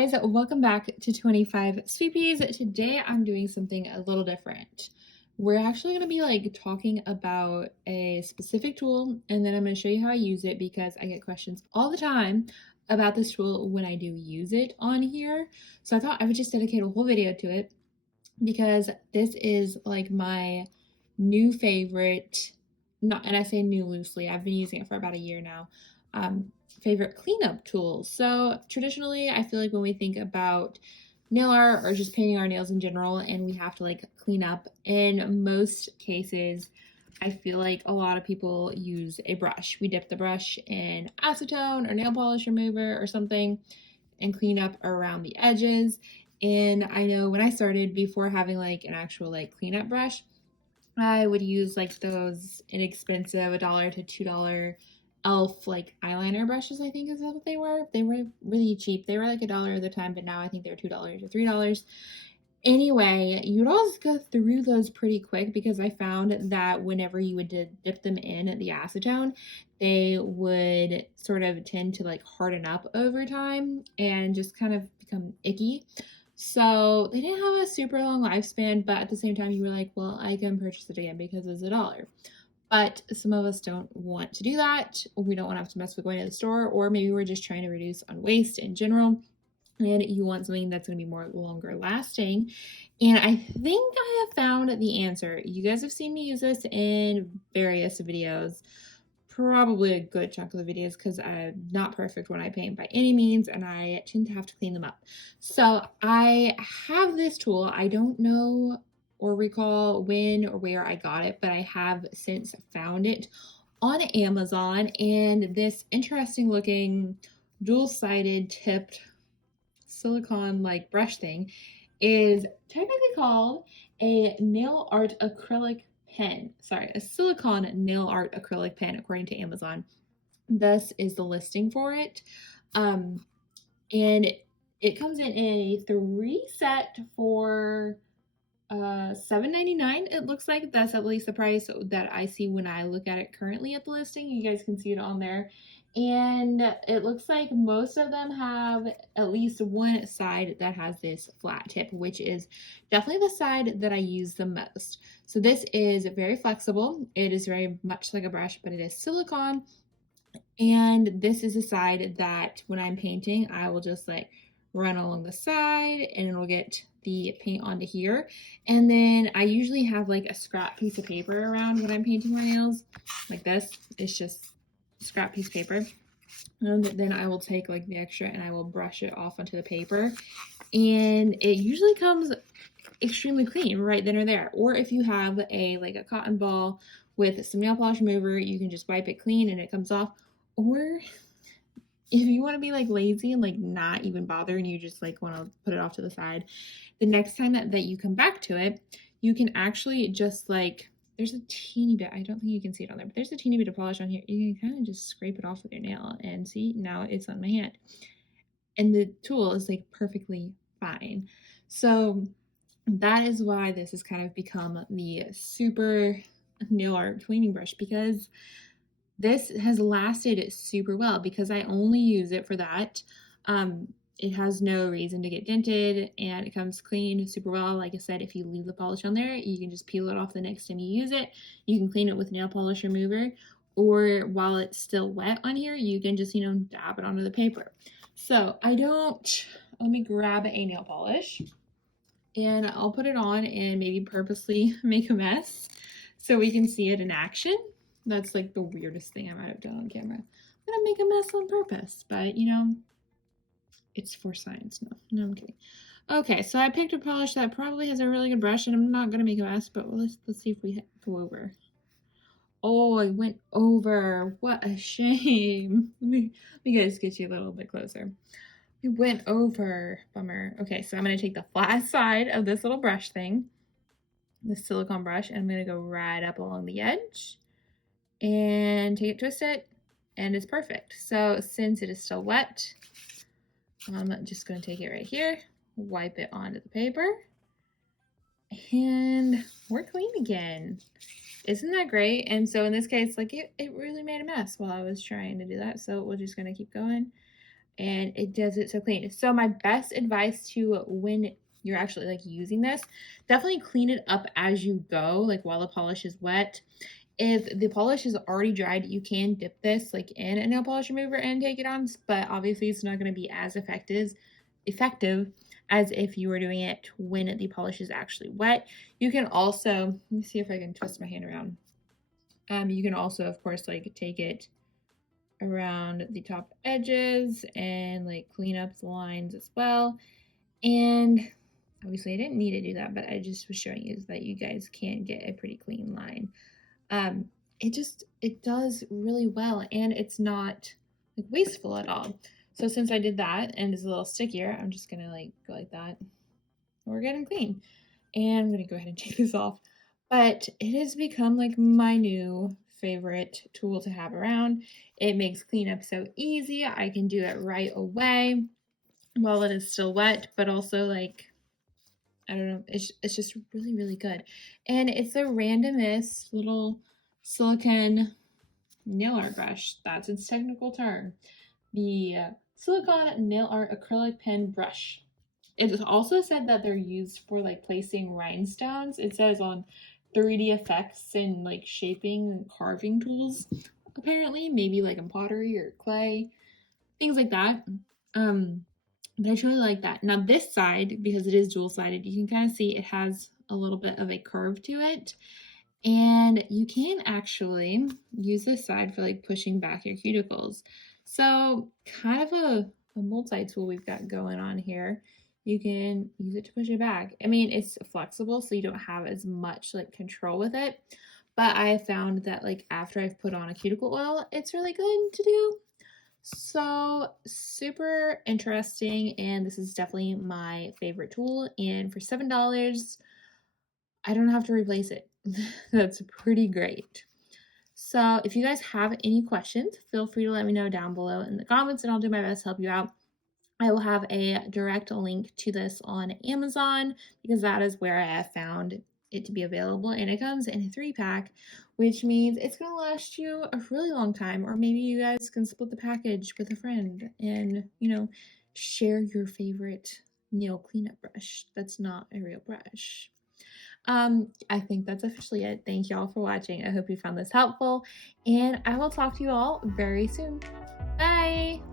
guys, welcome back to 25 Sweetpeas. Today I'm doing something a little different. We're actually going to be talking about a specific tool, and then I'm going to show you how I use it because I get questions all the time about this tool when I do use it on here. So I thought I would just dedicate a whole video to it because this is like my new favorite, not, and I say new loosely, I've been using it for about a year now. Favorite cleanup tools. So traditionally, I feel like when we think about nail art or just painting our nails in general, and we have to clean up, in most cases, I feel like a lot of people use a brush. We dip the brush in acetone or nail polish remover or something and clean up around the edges. And I know when I started, before having an actual cleanup brush, I would use those inexpensive $1 to $2 elf eyeliner brushes. I think is what they were. They were really cheap. They were $1 at the time, but now I think they're $2 or $3. Anyway, you'd always go through those pretty quick because I found that whenever you would dip them in the acetone, they would sort of tend to harden up over time and just kind of become icky. So they didn't have a super long lifespan, but at the same time, you were like, well, I can purchase it again because it's $1. But some of us don't want to do that. We don't want to have to mess with going to the store, or maybe we're just trying to reduce on waste in general. And you want something that's going to be more longer lasting. And I think I have found the answer. You guys have seen me use this in various videos, probably a good chunk of the videos because I'm not perfect when I paint by any means, and I tend to have to clean them up. So I have this tool. I don't know or recall when or where I got it, but I have since found it on Amazon, and this interesting looking dual-sided tipped silicone brush thing is technically called a nail art acrylic pen. Sorry, a silicone nail art acrylic pen, according to Amazon. This is the listing for it. And it comes in a 3 set for $7.99. It looks like that's at least the price that I see when I look at it currently at the listing. You guys can see it on there. And it looks like most of them have at least one side that has this flat tip, which is definitely the side that I use the most. So this is very flexible. It is very much like a brush, but it is silicone. And this is a side that when I'm painting, I will just run along the side and it'll get the paint onto here. And then I usually have a scrap piece of paper around when I'm painting my nails, like this. It's just scrap piece of paper. And then I will take the extra and I will brush it off onto the paper. And it usually comes extremely clean right then or there. Or if you have a cotton ball with some nail polish remover, you can just wipe it clean and it comes off. Or if you want to be lazy and not even bother and you just want to put it off to the side, the next time that you come back to it, you can actually just there's a teeny bit, I don't think you can see it on there, but there's a teeny bit of polish on here. You can kind of just scrape it off with your nail and see, now it's on my hand. And the tool is perfectly fine. So that is why this has kind of become the super nail art cleaning brush, because this has lasted super well because I only use it for that. It has no reason to get dented and it comes clean super well. Like I said, if you leave the polish on there, you can just peel it off the next time you use it. You can clean it with nail polish remover, or while it's still wet on here, you can just, dab it onto the paper. So let me grab a nail polish and I'll put it on and maybe purposely make a mess so we can see it in action. That's the weirdest thing I might have done on camera. I'm gonna make a mess on purpose, but it's for science. No, I'm kidding. Okay, so I picked a polish that probably has a really good brush, and I'm not gonna make a mess, but let's see if we go over. Oh, I went over. What a shame. Let me guys get you a little bit closer. We went over. Bummer. Okay, so I'm gonna take the flat side of this little brush thing, this silicone brush, and I'm gonna go right up along the edge and take it, twist it, and it's perfect. So since it is still wet, I'm just going to take it right here, wipe it onto the paper, and we're clean again. Isn't that great? And so in this case, it really made a mess while I was trying to do that. So we're just going to keep going. and it does it so clean. So my best advice to when you're actually like using this, definitely clean it up as you go, like while the polish is wet. If the polish is already dried, you can dip this like in a nail polish remover and take it on, but obviously it's not going to be as effective as if you were doing it when the polish is actually wet. You can also, let me see if I can twist my hand around. You can also, of course, like take it around the top edges and like clean up the lines as well. And obviously I didn't need to do that, but I just was showing you that you guys can get a pretty clean line. um, it does really well, and it's not like wasteful at all. So since I did that and it's a little stickier, I'm just gonna like go like that. We're getting clean. And I'm gonna go ahead and take this off. But it has become like my new favorite tool to have around. It makes cleanup so easy. I can do it right away while it is still wet, but also like I don't know, it's just really, really good. And it's the randomest little silicone nail art brush. That's its technical term. The silicone nail art acrylic pen brush. It is also said that they're used for like placing rhinestones. It says on 3D effects and like shaping and carving tools, apparently, maybe like in pottery or clay, things like that. But I truly like that. Now this side, because it is dual-sided, you can kind of see it has a little bit of a curve to it. And you can actually use this side for like pushing back your cuticles. So kind of a multi-tool we've got going on here. You can use it to push it back. I mean, it's flexible, so you don't have as much like control with it. But I found that like after I've put on a cuticle oil, it's really good to do. So super interesting, and this is definitely my favorite tool. And for $7, I don't have to replace it. That's pretty great. So if you guys have any questions, feel free to let me know down below in the comments, and I'll do my best to help you out. I will have a direct link to this on Amazon because that is where I have found it to be available, and it comes in a 3-pack, which means it's going to last you a really long time. Or maybe you guys can split the package with a friend and, share your favorite nail cleanup brush that's not a real brush. I think that's officially it. Thank you all for watching. I hope you found this helpful, and I will talk to you all very soon. Bye.